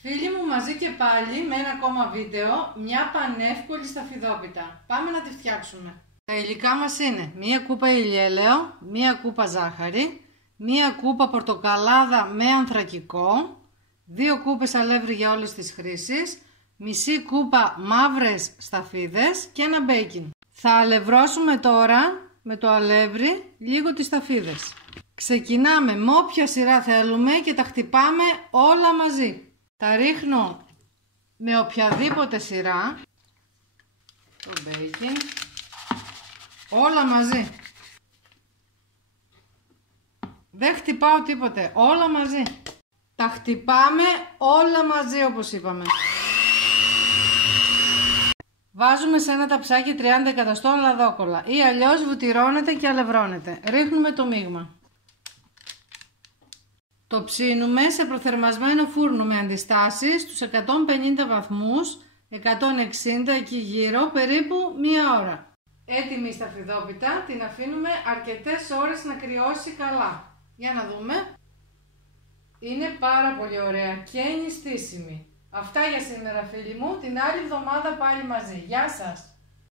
Φίλοι μου, μαζί και πάλι με ένα ακόμα βίντεο, μια πανεύκολη σταφυδόπιτα. Πάμε να τη φτιάξουμε. Τα υλικά μας είναι μία κούπα ηλιέλαιο, μία κούπα ζάχαρη, μία κούπα πορτοκαλάδα με ανθρακικό, 2 κούπες αλεύρι για όλες τις χρήσεις, μισή κούπα μαύρες σταφίδες και ένα μπέικιν. Θα αλευρώσουμε τώρα με το αλεύρι λίγο τις σταφίδες. Ξεκινάμε με όποια σειρά θέλουμε και τα χτυπάμε όλα μαζί. Τα ρίχνω με οποιαδήποτε σειρά, το μπέικιν, όλα μαζί. Δεν χτυπάω τίποτε, όλα μαζί. Τα χτυπάμε όλα μαζί όπως είπαμε. Βάζουμε σε ένα ταψάκι 30 εκατοστών λαδόκολλα ή αλλιώς βουτυρώνεται και αλευρώνεται. Ρίχνουμε το μείγμα. Το ψήνουμε σε προθερμασμένο φούρνο με αντιστάσεις στους 150 βαθμούς, 160 εκεί γύρω, περίπου μία ώρα. Έτοιμη η σταφυδόπιτα, την αφήνουμε αρκετές ώρες να κρυώσει καλά. Για να δούμε. Είναι πάρα πολύ ωραία και νηστίσιμη. Αυτά για σήμερα φίλοι μου, την άλλη εβδομάδα πάλι μαζί. Γεια σας!